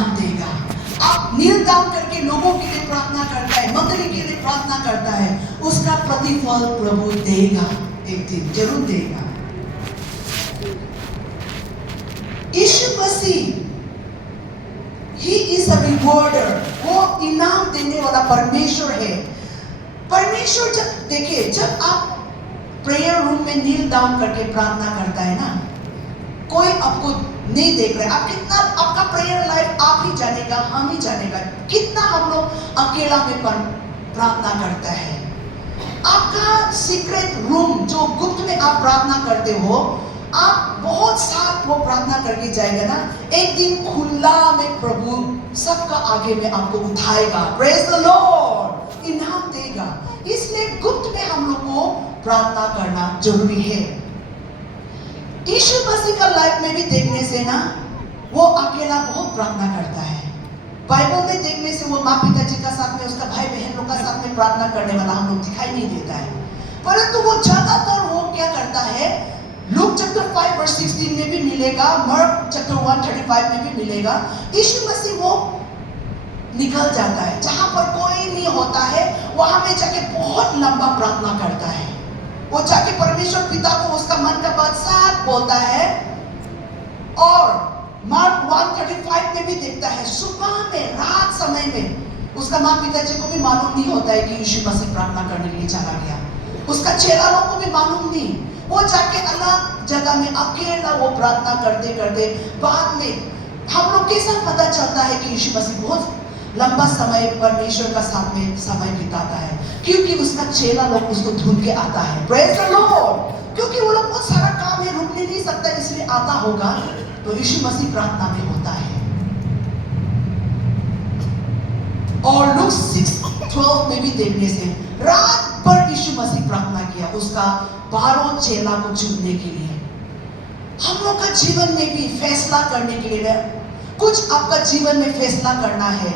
इनाम देगा। आप नील डाउन करके लोगों के लिए प्रार्थना करता है, मंडली के लिए प्रार्थना करता है, उसका प्रतिफल प्रभु देगा, एक दिन जरूर देगा। यीशु मसीह He is a rewarder, वो इनाम देने वाला परमेश्वर है। परमेश्वर जब देखिए, जब आप प्रेयर रूम में नील डाउन करके प्रार्थना करता है ना, कोई आपको नहीं देख रहा है, आप कितना आपका प्रेयर लाइफ आप ही जानेगा, हम ही जानेगा कितना हम लोग अकेला में प्रार्थना करता है। आपका सीक्रेट रूम जो गुप्त में आप प्रार्थना करते हो, आप बहुत साथ वो प्रार्थना करके जाएगा ना, एक दिन खुला में प्रभु सबका आगे में आपको उठाएगा, प्रेज द लॉर्ड, इनाम देगा। इसलिए गुप्त में हम लोग को प्रार्थना करना जरूरी है। यीशु मसीह का लाइफ में भी देखने से ना, वो अकेला बहुत प्रार्थना करता है। बाइबल में देखने से वो माँ पिताजी का साथ में, उसका भाई बहन लोग का साथ में प्रार्थना करने वाला हम लोग दिखाई नहीं देता है, परंतु वो ज्यादातर वो क्या करता है, लूक चैप्टर 5 वर्स 16 में भी मिलेगा, मार्क चैप्टर 135 में भी मिलेगा। यीशु मसीह वो निकल जाता है, जहां पर कोई नहीं होता है, वहां में जाके बहुत लंबा प्रार्थना करता है। वो जाके परमेश्वर पिता को उसका मन का बात साथ बोलता है। और मार्क 135 में भी देखता है, सुबह में, रात समय में उसका माँ पिताजी को भी मालूम नहीं होता है कि यीशु मसीह प्रार्थना करने के लिए चला गया। उसका चेला लोग को भी मालूम नहीं, वो जाके अलग जगह में अकेला वो प्रार्थना करते करते बाद में हम लोग कैसा पता चलता है कि यीशु मसीह बहुत लंबा समय परमेश्वर का साथ में समय बिताता है, क्योंकि उसका चेला लोग उसको ढूंढ के आता है, प्रेज द लॉर्ड। क्योंकि वो लोग बहुत सारा काम है, रुक नहीं सकता, इसलिए आता होगा। तो यीशु मसीह प्रार्थना में होता है। और लूक 6:12 में भी देखने से रात भर यीशु मसीह प्रार्थना किया उसका 12 चेला को चुनने के लिए। हम लोग का जीवन में भी फैसला करने के लिए, कुछ आपका जीवन में फैसला करना है,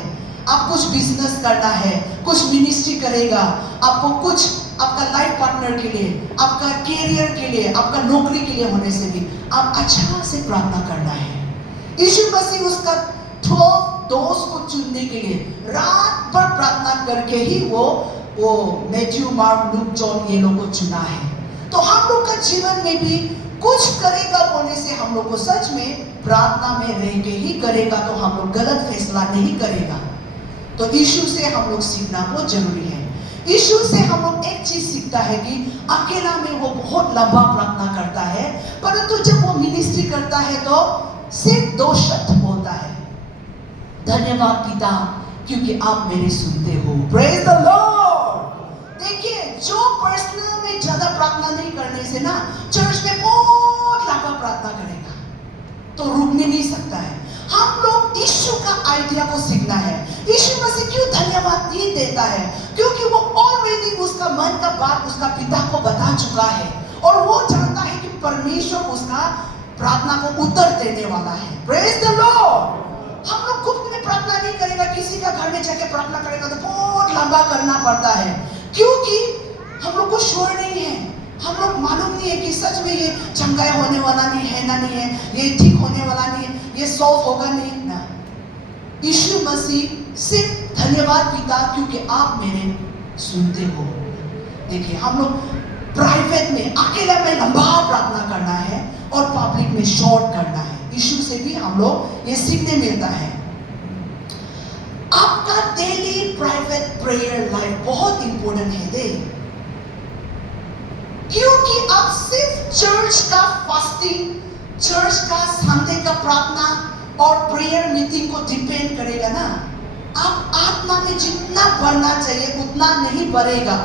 आप कुछ बिजनेस करना है, कुछ मिनिस्ट्री करेगा, आपको कुछ आपका लाइफ पार्टनर के लिए, आपका कैरियर के लिए, आपका नौकरी के लिए होने से भी आप अच्छा से प्रार्थना करना है। यीशु मसीह उसका 12 दोस्त को चुनने के लिए रात भर प्रार्थना करके ही वो मैथ्यू, मार्क, लूक, जॉन ये लोग को चुना है। तो हम लोग का जीवन में भी कुछ करेगा बोलने से हम लोग को सच में प्रार्थना में रह के ही करेगा, तो हम लोग गलत फैसला नहीं करेगा। तो यीशु से हम लोग सीखना बहुत जरूरी है। यीशु से हम लोग एक चीज सीखता है कि अकेला में वो बहुत लंबा प्रार्थना करता है, परंतु जब वो मिनिस्ट्री करता है तो सिर्फ 2 शब्द बोलता है, धन्यवाद पिता क्योंकि आप मेरे सुनते हो, प्रेज द लॉर्ड। देखिए, जो पर्सनल में ज्यादा प्रार्थना नहीं करने से ना, चर्च में बहुत लंबा प्रार्थना करेगा तो रुकने नहीं सकता है। हम लोग यीशु का आइडिया को सीखना है। यीशु मसीह क्यों धन्यवाद नहीं देता है? क्योंकि वो ऑलरेडी उसका मन का बात उसका पिता को बता चुका है, और वो जानता है कि परमेश्वर उसका प्रार्थना को उत्तर देने वाला है, प्रेज द लॉर्ड। हम लोग गुप्त में प्रार्थना नहीं करेगा, किसी का घर में जाके प्रार्थना करेगा तो बहुत लंबा करना पड़ता है, क्योंकि हम लोग को श्योर नहीं है, हम लोग मालूम नहीं है कि सच में ये चंगाई होने वाला नहीं है ना, नहीं है ये ठीक होने वाला नहीं है, ये सॉल्व होगा नहीं ना। यीशु मसीह सिर्फ धन्यवाद पिता क्योंकि आप मेरे सुनते हो। देखिए, हम लोग प्राइवेट में अकेला में लंबा प्रार्थना करना है और पब्लिक में शॉर्ट करना है। यीशु से भी हम लोग ये सीखने मिलता है। आपका डेली प्राइवेट प्रेयर लाइफ बहुत इंपॉर्टेंट है दे, क्योंकि आप सिर्फ चर्च का फास्टिंग, चर्च का संडे का प्रार्थना और प्रेयर मीटिंग को डिपेंड करेगा ना, आप आत्मा में जितना बढ़ना चाहिए उतना नहीं बढ़ेगा।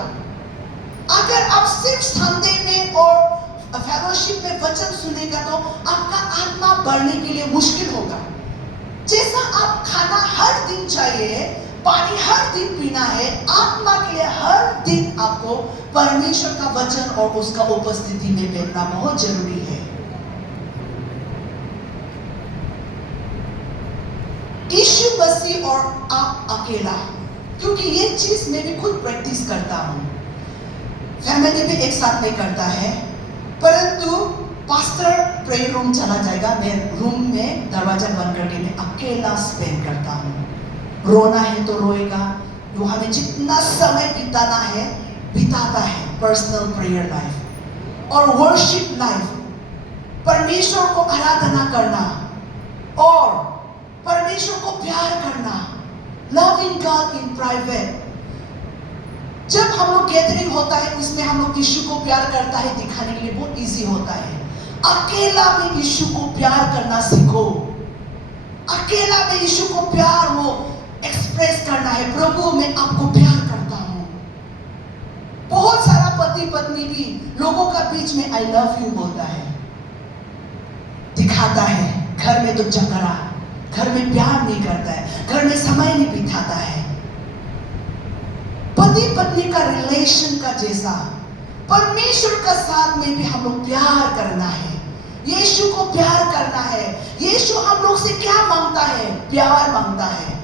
अगर आप सिर्फ संडे में और फेलोशिप में वचन सुनेगा तो आपका आत्मा बढ़ने के लिए मुश्किल होगा। जैसा आप खाना हर दिन चाहिए, पानी हर दिन पीना है, आत्मा के लिए हर दिन आपको परमेश्वर का वचन और उसका उपस्थिति में बैठना बहुत जरूरी है। यीशु मसीह और आप अकेला, क्योंकि ये चीज मैं भी खुद प्रैक्टिस करता हूं, फैमिली भी एक साथ में करता है, परंतु पास्टर प्रेयर रूम चला जाएगा, मैं रूम में दरवाजा बंद करके मैं अकेला अकेला स्पेंड करता हूँ। रोना है तो रोएगा, वो हमें जितना समय बिताना है बिताता है। पर्सनल प्रेयर लाइफ और वर्शिप लाइफ, परमेश्वर को आराधना करना और परमेश्वर को प्यार करना, लविंग गॉड इन प्राइवेट। जब हम लोग गैदरिंग होता है उसमें हम लोग यीशु को प्यार करता है दिखाने के लिए बहुत इजी होता है। अकेला में यीशु को प्यार करना सीखो। अकेला में यीशु को प्यार वो एक्सप्रेस करना है, प्रभु मैं आपको प्यार करता हूं। बहुत सारा पति पत्नी भी लोगों का बीच में आई लव यू बोलता है, दिखाता है, घर में तो झगड़ा, घर में प्यार नहीं करता है, घर में समय नहीं बिताता है। पति पत्नी का रिलेशन का जैसा परमेश्वर का साथ में भी हम लोग प्यार करना है, यीशु को प्यार करना है। यीशु हम लोग से क्या मांगता है? प्यार मांगता है।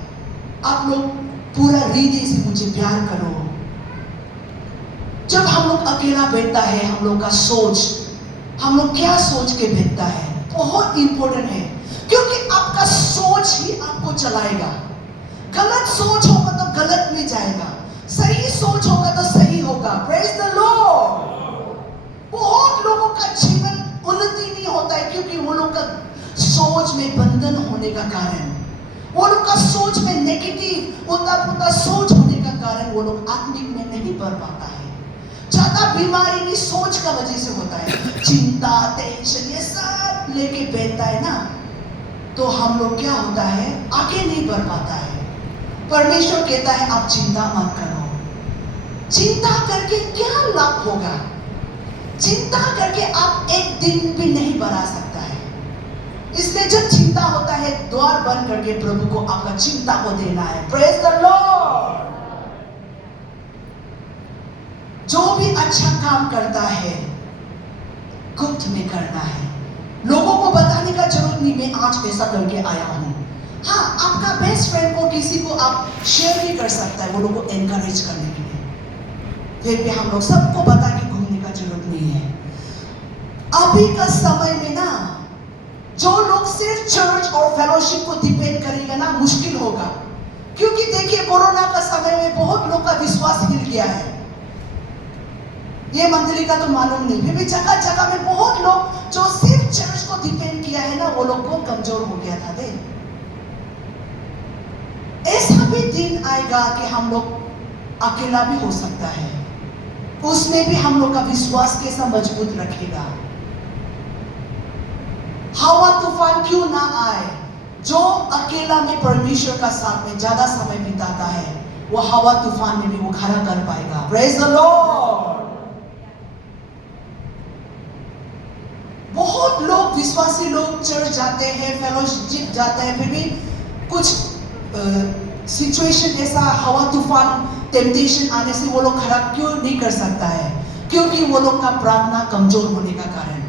आप लोग पूरा हृदय से मुझे प्यार करो। जब हम लोग अकेला बैठता है, हम लोग का सोच, हम लोग क्या सोच के बैठता है बहुत इंपॉर्टेंट है, क्योंकि आपका सोच ही आपको चलाएगा। गलत सोच होगा तो गलत में जाएगा, सही सोच होगा तो सही होगा। Praise the Lord. बहुत लोगों का जीवन उन्नति नहीं होता है क्योंकि वो लोग का सोच में बंधन होने का कारण, वो लोग का सोच में नेगेटिव उल्टा-पुल्टा सोच होने का कारण वो लोग आत्मिक में नहीं बढ़ पाता है। ज्यादा बीमारी भी सोच का वजह से होता है। चिंता, टेंशन ये सब लेके बैठता है ना, तो हम लोग क्या होता है, आगे नहीं बढ़ पाता है। परमेश्वर कहता है आप चिंता मत करो। चिंता करके क्या लाभ होगा? चिंता करके आप एक दिन भी नहीं बढ़ा सकता है। इसलिए जब चिंता होता है, द्वार बंद करके प्रभु को आपका चिंता को देना है। Praise the Lord. जो भी अच्छा काम करता है गुप्त में करना है, लोगों को बताने का जरूरत नहीं मैं आज ऐसा करके आया हूं। हाँ, आपका बेस्ट फ्रेंड को किसी को आप शेयर भी कर सकता है, वो लोगों को एनकरेज करने के लिए। फिर भी हम लोग सबको बता के घूमने का जरूरत नहीं है। अभी का समय में ना, जो लोग सिर्फ चर्च और फेलोशिप को डिपेंड करेगा ना, मुश्किल होगा। क्योंकि देखिए कोरोना का समय में बहुत लोग का विश्वास हिल गया है। ये मंडली का तो मालूम नहीं, फिर भी जगह जगह में बहुत लोग जो सिर्फ चर्च को डिपेंड किया है ना, वो लोग बहुत कमजोर हो गया था। दे ऐसा भी दिन आएगा कि हम लोग अकेला भी हो सकता है, उसमें भी हम लोग का विश्वास कैसा मजबूत रखेगा। हवा तूफान क्यों ना आए, जो अकेला में परमेश्वर का साथ में ज्यादा समय बिताता है, वो हवा तूफान में भी वो खड़ा कर पाएगा। Praise the Lord. बहुत लोग विश्वासी लोग चर्च जाते हैं, फेलोशिप जाते हैं, फिर भी कुछ सिचुएशन ऐसा हवा तूफान टेम्पटेशन आने से वो लोग खराब क्यों नहीं कर सकता है? क्योंकि वो लोग का प्रार्थना कमजोर होने का कारण,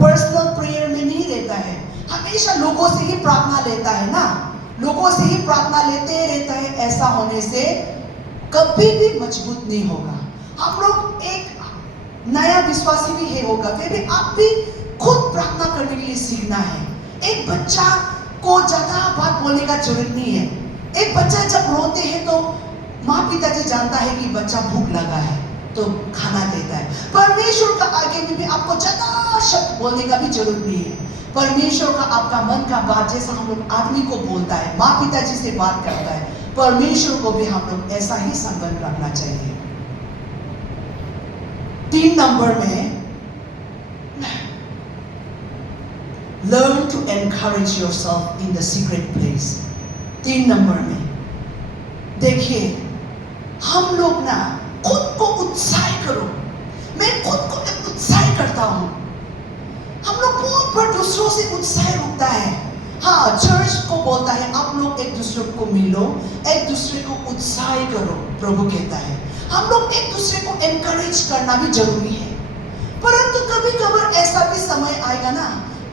पर्सनल प्रेयर में नहीं रहता है। हमेशा लोगों से ही प्रार्थना लेता है ना, लोगों से ही प्रार्थना लेते रहता है। ऐसा होने से कभी भी मजबूत नहीं होगा। हम लोग एक नया विश्वासी भी है होगा, फिर भी आप भी खुद प्रार्थना करने के लिए सीखना है। एक बच्चा को ज्यादा बात बोलने का जरूरत नहीं है। एक बच्चा जब रोते हैं तो माँ पिताजी जानता है कि बच्चा भूख लगा है तो खाना देता है। परमेश्वर का आगे में भी आपको ज्यादा शब्द बोलने का भी जरूरत नहीं है। परमेश्वर का आपका मन का बात जैसा हम लोग आदमी को बोलता है, माँ पिताजी से बात करता है, परमेश्वर को भी हम लोग ऐसा ही संबंध रखना चाहिए। 3 नंबर में learn to encourage yourself in the secret place। 3 number में देखिए, हम लोग ना खुद को उत्साह करो। मैं खुद को एक उत्साह करता हूं। हम लोग बहुत बार दूसरों से उत्साह रुकता है। हाँ, चर्च को बोलता है आप लोग एक दूसरे को मिलो, एक दूसरे को उत्साह करो। प्रभु कहता है हम लोग एक दूसरे को एनकरेज करना भी जरूरी है। परंतु कभी कभार ऐसा भी समय आएगा ना,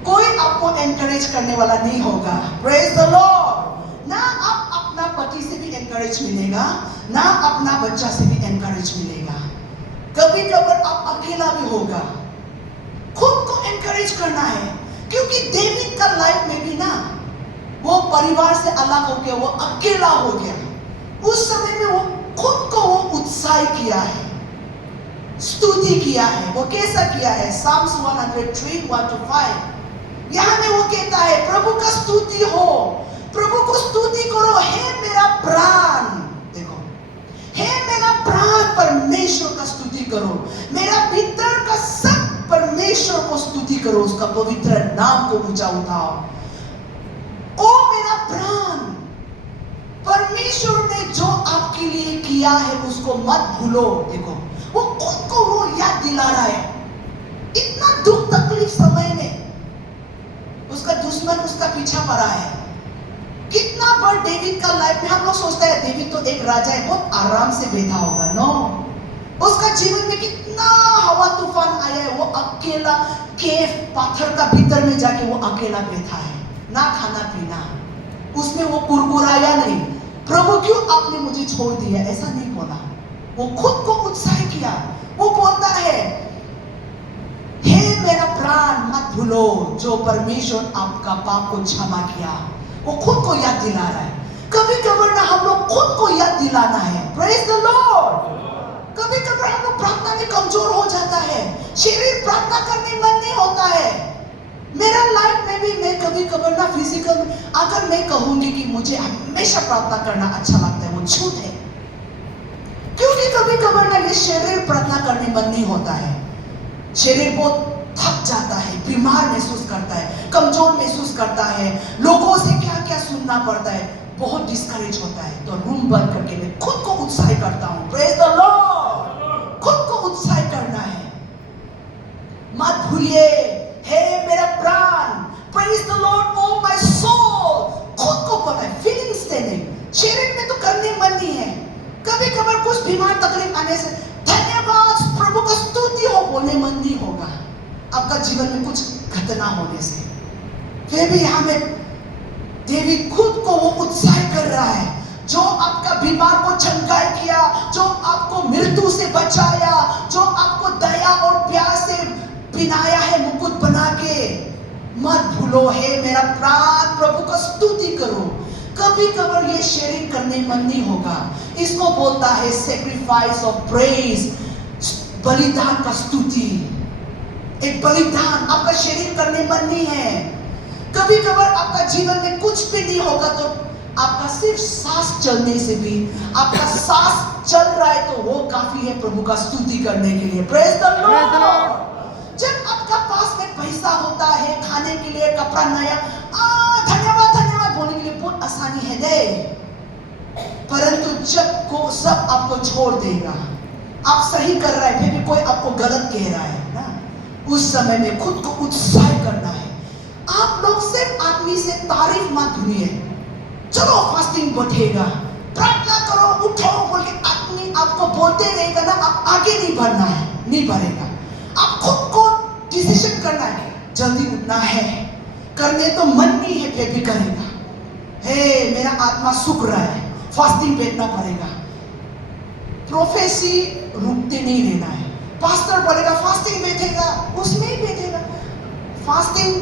कोई आपको एनकरेज करने वाला नहीं होगा। Praise the Lord. ना आप अपना पति से भी एनकरेज मिलेगा, ना अपना बच्चा से भी एनकरेज मिलेगा। कभी कभार आप अकेला भी होगा। खुद को एनकरेज करना है, क्योंकि डेविड का लाइफ में भी ना वो परिवार से अलग हो गया, वो अकेला हो गया, उस समय में वो खुद को वो उत्साह किया है, स्तुति किया है। वो कैसा किया है? Psalms 103, 1-5 यहाँ में वो कहता है, प्रभु का स्तुति हो, प्रभु को स्तुति करो, हे मेरा प्राण। देखो, हे मेरा प्राण परमेश्वर का स्तुति करो, मेरा भीतर का सब परमेश्वर को स्तुति करो, उसका पवित्र नाम को ऊंचा उठाओ। ओ मेरा प्राण, परमेश्वर ने जो आपके लिए किया है उसको मत भूलो। देखो, वो खुद को वो याद दिला रहा है। इतना दुख तकलीफ समय में उसका दुश्मन उसका पीछा पड़ा है। कितना बार डेविड का लाइफ में हम लोग सोचते हैं डेविड तो एक राजा है, बहुत आराम से बैठा होगा। नो, उसका जीवन में कितना हवा तूफान आया है। वो अकेला केव पत्थर का भीतर में जाके वो अकेला बैठा है, ना खाना पीना। उसमें वो कुरकुराया नहीं, प्रभु क्यों आपने मुझे छोड़ दिया, ऐसा नहीं बोला। वो खुद को उत्साह किया। वो बोलता है, हे मेरा प्राण मत भूलो जो परमेश्वर आपका पाप को क्षमा किया। वो खुद को याद दिला रहा है। कभी कभी ना हम लोग खुद को याद दिलाना है। Praise the Lord. कभी कभी हम लोग प्रार्थना में कमजोर हो जाता है, शरीर प्रार्थना करने मन नहीं होता है। मेरा लाइफ में भी मैं कभी कभी ना फिजिकल, अगर मैं कहूंगी कि मुझे हमेशा प्रार्थना करना अच्छा लगता है, वो झूठ है। क्योंकि कभी कभी ना ये शरीर प्रार्थना करने मन नहीं होता है। शरीर बहुत थक जाता है, बीमार महसूस करता है, कमजोर महसूस करता है, लोगों से क्या क्या सुनना पड़ता है, बहुत डिस्करेज होता है। तो रूम बंद करके मैं खुद को उत्साह करता हूँ। Praise the Lord. खुद को उत्साह करना है। मत भूलिए, हे मेरा प्राण, praise the Lord O my soul. खुद को पता है, फीलिंग्स से नहीं, शरीर में तो करने मन नहीं है। कभी कभी कुछ बीमार तकलीफ आने से धन्यवाद प्रभु का स्तुति हो बोलने मन नहीं होगा, आपका जीवन में कुछ घटना होने से। फिर भी हमें देवी खुद को वो उत्साह कर रहा है, जो आपका बीमार को चंगाई किया, जो आपको मृत्यु से बचाया, जो आपको दया और प्यार से पिनाया है मुकुट बना के। मत भूलो, हे मेरा प्राण प्रभु का स्तुति करो। कभी कभी ये शेयरिंग करने मन नहीं होगा, इसको बोलता है सेक्रीफाइस ऑफ प्रेज, बलिदान का स्तुति। एक बलिदान, आपका शेयरिंग करने मन नहीं है। कभी कभी आपका जीवन में कुछ भी नहीं होगा तो आपका सिर्फ सांस चलने से भी, आपका सांस चल रहा है तो वो काफी है प्रभु का स्तुति करने के लिए। Praise the Lord. जब आपका पास में पैसा होता है, खाने के लिए कपड़ा नया, धन्यवाद धन्यवाद बोलने के लिए बहुत आसानी है दे। परंतु जब को सब आपको छोड़ देगा, आप सही कर रहे हैं फिर भी कोई आपको गलत कह रहा है ना, उस समय में खुद को उत्साह करना है। आप लोग सिर्फ आदमी से तारीफ मत सुनिए, चलो फास्टिंग बढ़ेगा, प्रार्थना करो, उठो बोल के आदमी आपको बोलते रहेगा ना, आप आगे नहीं बढ़ना है, नहीं बढ़ेगा। आप खुद को डिसीजन करना है, जल्दी उठना है, करने तो मन नहीं है फिर भी करेगा। हे मेरा आत्मा सूख रहा है, फास्टिंग बैठना पड़ेगा। प्रोफेसी रुकते नहीं रहना है। पास्टर बोलेगा फास्टिंग बैठेगा, उसमें ही बैठेगा। फास्टिंग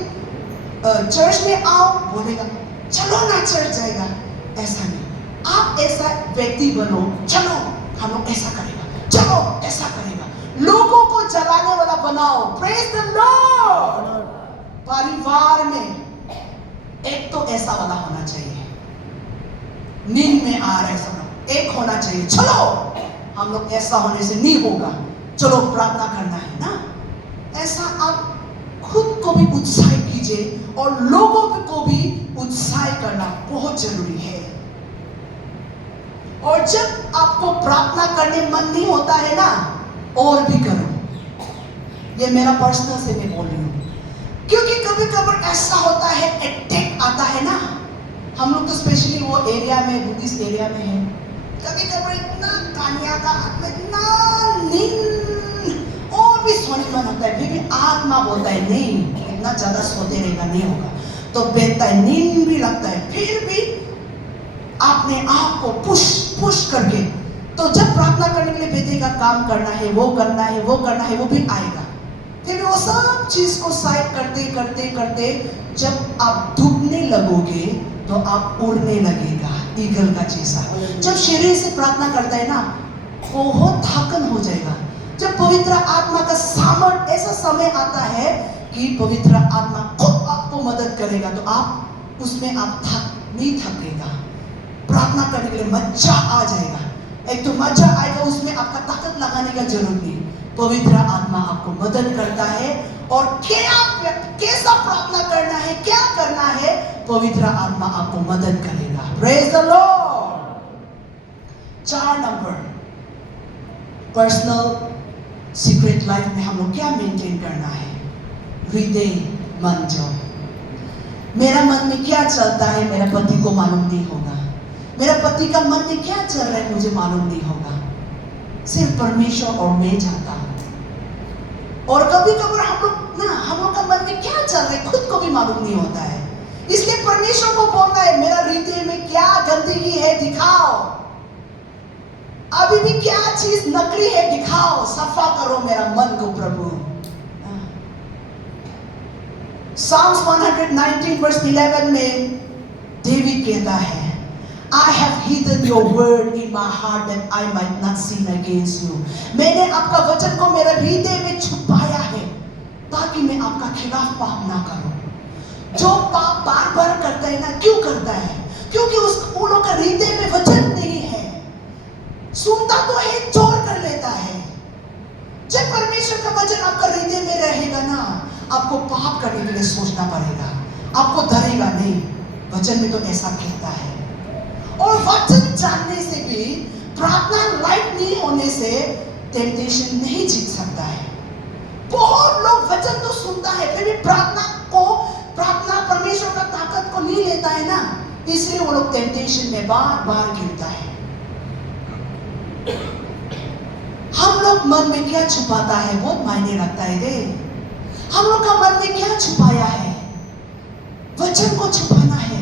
चर्च में आओ, बोलेगा चलो ना चर्च जाएगा, ऐसा नहीं। आप ऐसा व्यक्ति बनो, चलो हम लोग ऐसा करेगा, चलो ऐसा करेगा, लोगों को जलाने वाला बनाओ। Praise the Lord. परिवार में एक तो ऐसा वाला होना चाहिए, नींद में आ रहा है सब लोग, एक होना चाहिए, चलो हम लोग ऐसा होने से नहीं होगा, चलो प्रार्थना करना है ना। ऐसा आप खुद को भी उत्साह कीजिए और लोगों को भी उत्साह करना बहुत जरूरी है। और जब आपको प्रार्थना करने मन नहीं होता है ना, और भी करो। ये मेरा पर्सनल से मैं बोल रही हूँ, क्योंकि कभी कभी ऐसा होता है, अटैक आता है ना। हम लोग तो स्पेशली वो एरिया में, बुद्धिस्ट एरिया में है, कभी कभी इतना कानिया का इतना नींद और भी सोने मन होता है, फिर भी आत्मा बोलता है नहीं, इतना ज्यादा सोते रहेगा नहीं होगा, तो बैठता है, नींद भी लगता है, फिर भी अपने आप को पुश करके, तो जब प्रार्थना करने के लिए बैठेगा, काम करना है, वो करना है, वो करना है, वो भी आएगा। फिर वो सब चीज को साइड करते करते करते जब आप डूबने लगोगे तो आप उड़ने लगेगा ईगल का जैसा। जब शरीर से प्रार्थना करता है ना, बहुत थकन हो जाएगा। जब पवित्र आत्मा का सामर्थ्य, ऐसा समय आता है कि पवित्र आत्मा खुद आपको मदद करेगा, तो आप उसमें आप नहीं थकेगा। प्रार्थना करने के लिए मजा आ जाएगा। एक तो मजा आएगा, उसमें आपका ताकत लगाने का जरूरत नहीं। पवित्र आत्मा आपको मदद करता है, और कैसा प्रार्थना करना है, क्या करना है, पवित्र आत्मा आपको मदद करेगा। Praise the Lord. 4 number, personal secret life में हम लोग क्या मेंटेन करना है? हृदय मन। जो मेरा मन में क्या चलता है मेरा पति को मालूम नहीं होगा, मेरा पति का मन में क्या चल रहा है मुझे मालूम नहीं होगा, सिर्फ परमेश्वर और मैं जानता हूं। और कभी कभी हम लोग का मन में क्या चल रहा है खुद को भी मालूम नहीं होता है। इसलिए परमेश्वर को बोलना है, मेरा हृदय में क्या गंदगी है दिखाओ, अभी भी क्या चीज नकली है दिखाओ, सफा करो मेरा मन को प्रभु। Psalms 119 verse 11 में डेविड कहता है, I have hidden your word in my heart that I might not sin against you. मैंने आपका वचन को मेरे हृदय में छुपाया है ताकि मैं आपका खिलाफ पाप ना करूं। जो पाप बार बार करता है ना, क्यों करता है? क्योंकि उन लोग का हृदय में वचन नहीं है। सुनता तो है, चोर कर लेता है। जब परमेश्वर का वचन आपका हृदय में रहेगा ना, आपको पाप करने के लिए सोचना पड़ेगा, आपको डरेगा नहीं। वचन में तो ऐसा कहता है। और वचन जानने से भी, प्रार्थना लाइफ नहीं होने से टेम्पटेशन नहीं जीत सकता है। बहुत लोग वचन तो सुनता है, फिर भी प्रार्थना परमेश्वर का ताकत को नहीं लेता है ना, इसलिए वो लोग टेम्पटेशन में बार बार गिरता है। हम लोग मन में क्या छुपाता है बहुत मायने रखता है दे। हम लोग का मन में क्या छुपाया है? वचन को छुपाना है,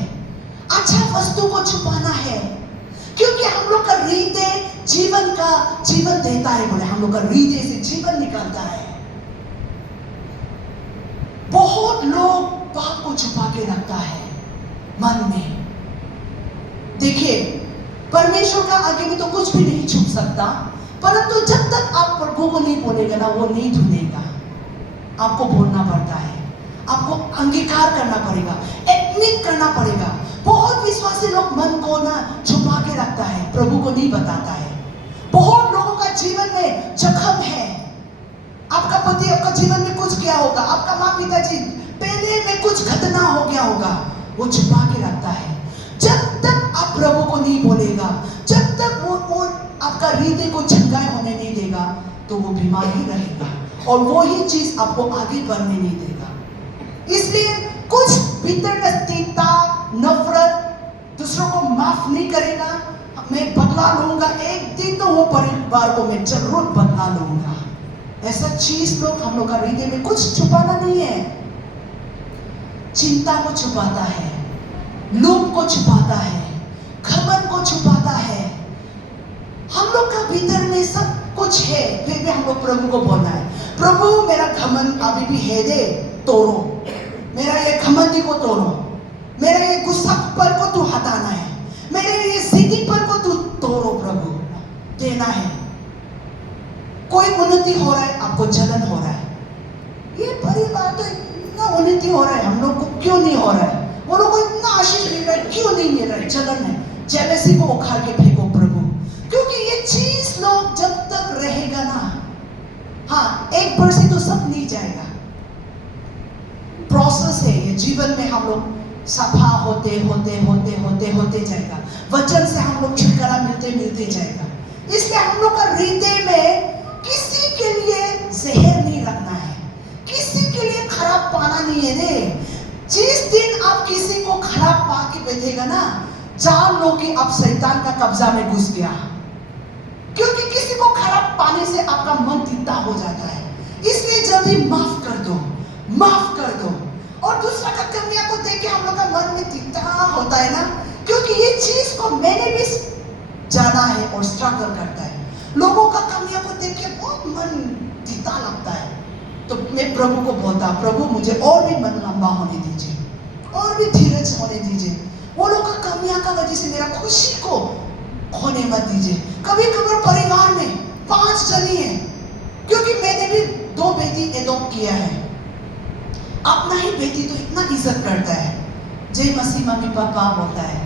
अच्छा वस्तु को छुपाना है, क्योंकि हम लोग का हृदय जीवन देता है। बोले हम लोग का हृदय से जीवन निकलता है। बहुत लोग पाप को छुपा के रखता है मन में। देखिए, परमेश्वर का आगे में तो कुछ भी नहीं छुप सकता, परंतु जब तक आप प्रभु को नहीं बोलेगा ना, वो नहीं धुनेगा। आपको बोलना पड़ता है, आपको अंगीकार करना पड़ेगा, एडमिट करना पड़ेगा। बहुत विश्वासी लोग मन को ना छुपा के रखता है, प्रभु को नहीं बताता है। बहुत लोगों का जीवन में जख्म है। आपका पति आपका जीवन में कुछ किया होगा, आपका माँ पिताजी पहले में कुछ घटना हो गया होगा, वो छुपा के रखता है। जब तक आप प्रभु को नहीं बोलेगा, जब तक वो आपका हृदय को झंगाई होने नहीं देगा, तो वो बीमार ही रहेगा, और वो ही चीज आपको आगे बढ़ने नहीं देगा। इसलिए कुछ भीतर नस्तीता, नफरत, दूसरों को माफ नहीं करेगा, मैं बदला लूंगा, एक दिन तो वो परिवार को मैं जरूर बदला लूंगा। ऐसा चीज लोग हम लोग का हृदय में कुछ छुपाना नहीं है। चिंता को छुपाता है, लोभ को छुपाता है, घमंड को छुपाता है। हम लोग का भीतर में सब कुछ है, फिर भी हम लोग प्रभु को बोलना है, प्रभु मेरा घमंड अभी भी है दे, तोड़ो, मेरा ये घमंडी को तोड़ो, मेरा ये गुस्सा पर को तू हटाना है, मेरे ये जिद्दी पर को तू तोड़ो प्रभु, देना है। कोई उन्नति हो रहा है, आपको जलन हो रहा है, ये परिवार तो इतना उन्नति हो रहा है, हम लोग को क्यों नहीं हो रहा है? वो लोग को इतना आशीष मिल रहा है, क्यों नहीं मिल रहा है? जलन है, जेलसी को उखाड़ के फेंको प्रभु, क्योंकि ये चीज लोग जब तक रहेगा ना, हाँ 1% तो सब नहीं जाएगा। प्रोसेस है ये, जीवन में हम लोग सफा होते जाएगा, वचन से हम लोग छुटकारा मिलते जाएगा। इसलिए हम लोग का हृदय में किसी के लिए जहर नहीं रखना है, किसी के लिए खराब पाना नहीं है रे। जिस दिन आप किसी को खराब पा के बैठेगा ना, जान लो कि आप शैतान का कब्जा में घुस गया, क्योंकि किसी को खराब पाने से आपका मन तीता हो जाता है। इसलिए जल्दी माफ कर दो, माफ कर दो। और दूसरा का कमियां को देख के हम लोग का मन में तीता होता है ना, क्योंकि ये चीज को मैंने भी जाना है और स्ट्रगल करता है। लोगों का कमियां को देख के बहुत मन तीता लगता है, तो मैं प्रभु को बोलता, प्रभु मुझे और भी मन लंबा होने दीजिए, और भी धीरज होने दीजिए। वो लोग का कमियां का वजह से मेरा खुशी को खोने मत दीजिए। कभी कभार परिवार में 5 जनी है, क्योंकि मैंने भी 2 बेटी एडॉप्ट किया है। अपना ही बेटी तो इतना इज्जत करता है, जय मसीह मम्मी पापा बोलता है।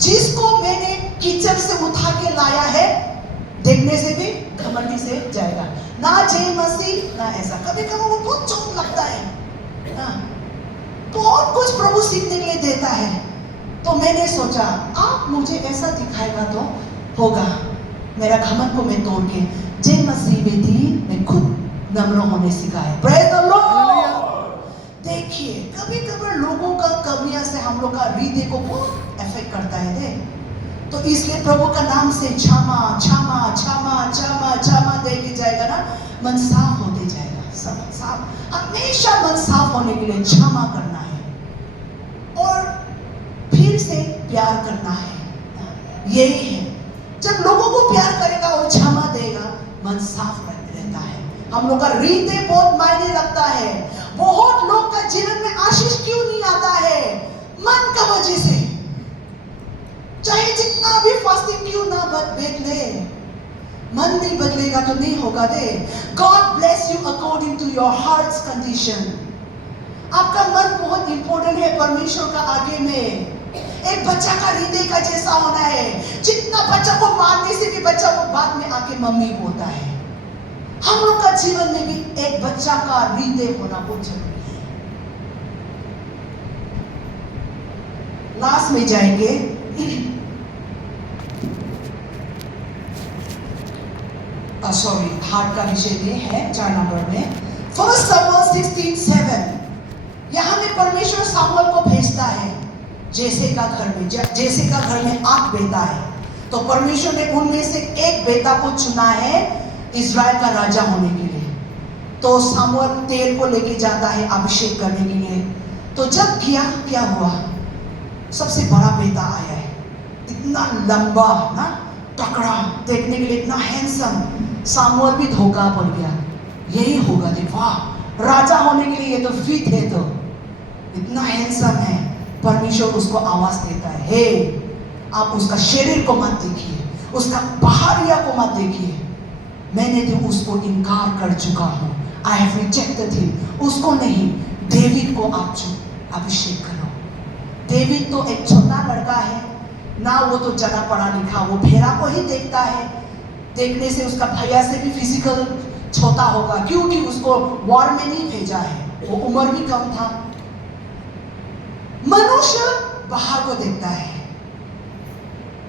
जिसको मैंने किचन से उठा के लाया है, देखने से भी घमंडी से जाएगा, ना जय मसीह ना ऐसा। कभी कभी वो बहुत चोट लगता है ना, बहुत कुछ प्रभु सीखने के लिए देता है। तो मैंने सोचा आप मुझे ऐसा दिखाएगा तो होगा। मेरा घमंड को मैं तोड़ के जय मसीह बेटी मैं खुद नम्र होने सिखाए। Praise the Lord. देखिए कभी कभी लोगों का कमियां से हम लोग का हृदय को बहुत इफेक्ट करता है दे। तो इसलिए प्रभु का नाम से क्षमा क्षमा क्षमा क्षमा क्षमा देके जाएगा ना, मन साफ होते जाएगा। सब साफ, हमेशा मन साफ होने के लिए क्षमा करना है और फिर से प्यार करना है। यही है, जब लोगों को प्यार करेगा और क्षमा देगा, मन साफ रहता है। हम लोग का हृदय बहुत मायने रखता है। बहुत लोग का जीवन में आशीष क्यों नहीं आता है? मन का वजह से। चाहे जितना भी फास्टिंग क्यों ना बदले, मन नहीं बदलेगा तो नहीं होगा दे। God bless you according to your heart's condition। आपका मन बहुत इंपॉर्टेंट है परमेश्वर का आगे में। एक बच्चा का हृदय का जैसा होना है। जितना बच्चा को मारने से भी बच्चा को बाद में आके मम्मी बोलता है। हम लोग का जीवन में भी एक बच्चा का हृदय होना बहुत जरूरी है। लास्ट में जाएंगे, सॉरी हार्ट का विषय में है 4 नंबर में। 1 Samuel 16:7 यहाँ में परमेश्वर सामुएल को भेजता है जैसे का घर में। जैसे का घर में 8 बेटा है, तो परमेश्वर ने उनमें से एक बेटा को चुना है इज़राइल का राजा होने के लिए। तो सामुएल तेल को लेके जाता है अभिषेक करने के लिए। तो जब किया क्या हुआ, सबसे बड़ा बेटा आया है, इतना लंबा ना तकड़ा, देखने के लिए इतना हैंडसम। सामुएल भी धोखा पड़ गया, यही होगा देखो, वाह राजा होने के लिए ये तो फिट है, तो इतना हैंडसम है। परमेश्वर उसको आवाज देता है, हे आप उसका शरीर को मत देखिए, उसका बाहरिया को मत देखिए, मैंने तो उसको इनकार कर चुका हूं। I have rejected him. उसको नहीं, डेविड को आप अभिषेक करो। डेविड तो एक छोटा लड़का है ना, वो तो ज़्यादा पढ़ा लिखा, वो भेड़ा को ही देखता है। देखने से उसका भैया से भी फिजिकल छोटा होगा, क्योंकि उसको वॉर में नहीं भेजा है, वो उम्र भी कम था। मनुष्य बाहर को देखता है,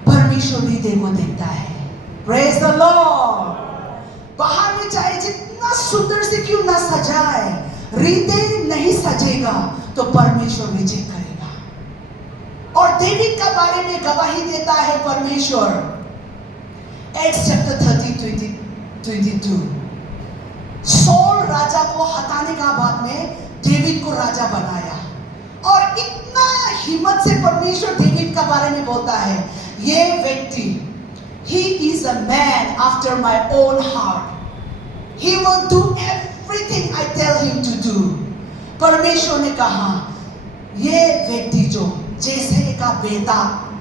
परमेश्वर हृदय को देखता है। Praise the Lord. बाहर में चाहे जितना सुंदर से क्यों ना सजाए, हृदय नहीं सजेगा तो परमेश्वर रिजेक्ट करेगा। और डेविड का बारे में गवाही देता है परमेश्वर, Acts chapter 30:22। सौल राजा को हटाने का बाद में डेविड को राजा बनाया, और इतना हिम्मत से परमेश्वर डेविड का बारे में बोलता है, ये व्यक्ति he is a man after my own heart, he will do everything I tell him to do। परमेश्वर ने कहा ये व्यक्ति जो जैसे का बेटा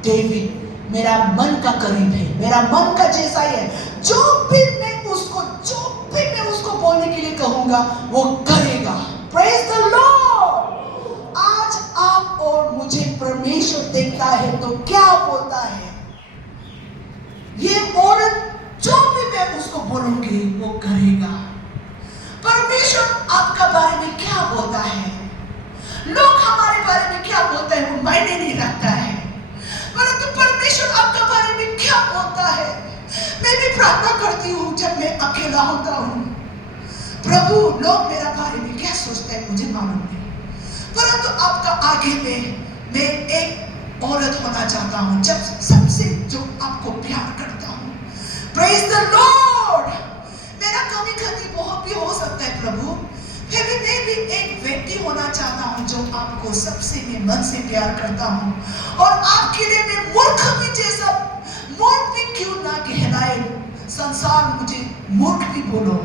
डेविड मेरा मन का करीब है, मेरा मन का जैसा ही है, जो भी मैं उसको बोलने के लिए कहूंगा वो करेगा। Praise the Lord. आज आप और मुझे परमेश्वर देखता है तो क्या बोलता है, ये औरत जो भी मैं उसको बोलूंगी वो करेगा। परमेश्वर आपका बारे में क्या बोलता है, लोग हमारे बारे में क्या बोलते हैं वो मायने नहीं रखता है, परंतु परमेश्वर आपका बारे में क्या बोलता है। मैं भी प्रार्थना करती हूँ जब मैं अकेला होता हूँ, प्रभु लोग मेरा बारे में क्या सोचते हैं मुझे मालूम नहीं, परंतु आपका आगे में मैं एक औरत होना चाहता हूँ जब सबसे जो आपको प्यार करता हूँ। Praise the Lord. मेरा कमी खती बहुत भी हो सकता है प्रभु, फिर भी मैं भी एक व्यक्ति होना चाहता हूँ जो आपको सबसे मैं मन से प्यार करता हूँ, और आपके लिए मैं मूर्ख भी जैसा, मूर्ख भी क्यों ना कहलाए, संसार मुझे मूर्ख भी बोलो,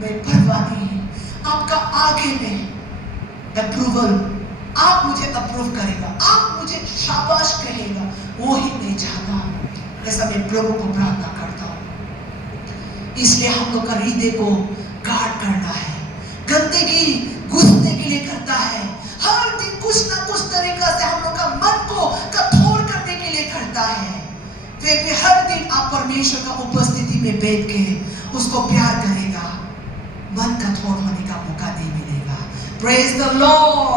मैं परवाह नहीं। आपका आगे में अप्रूवल आप मुझे अप्रूव करेगा, आप मुझे शाबाश कहेगा, वो ही मैं चाहता हूं। ऐसा मैं प्रभु को प्रार्थना करता हूं। इसलिए हम लोग का हृदय को गार्ड करना है, गंदगी घुसने के लिए करता है। हर दिन कुछ ना कुछ तरीका से हम लोग का मन को कठोर करने के लिए करता है। फिर भी हर दिन आप परमेश्वर का उपस्थिति में बैठ के उसको प्यार करेगा, मन कठोर होने का मौका नहीं मिलेगा। Praise the Lord.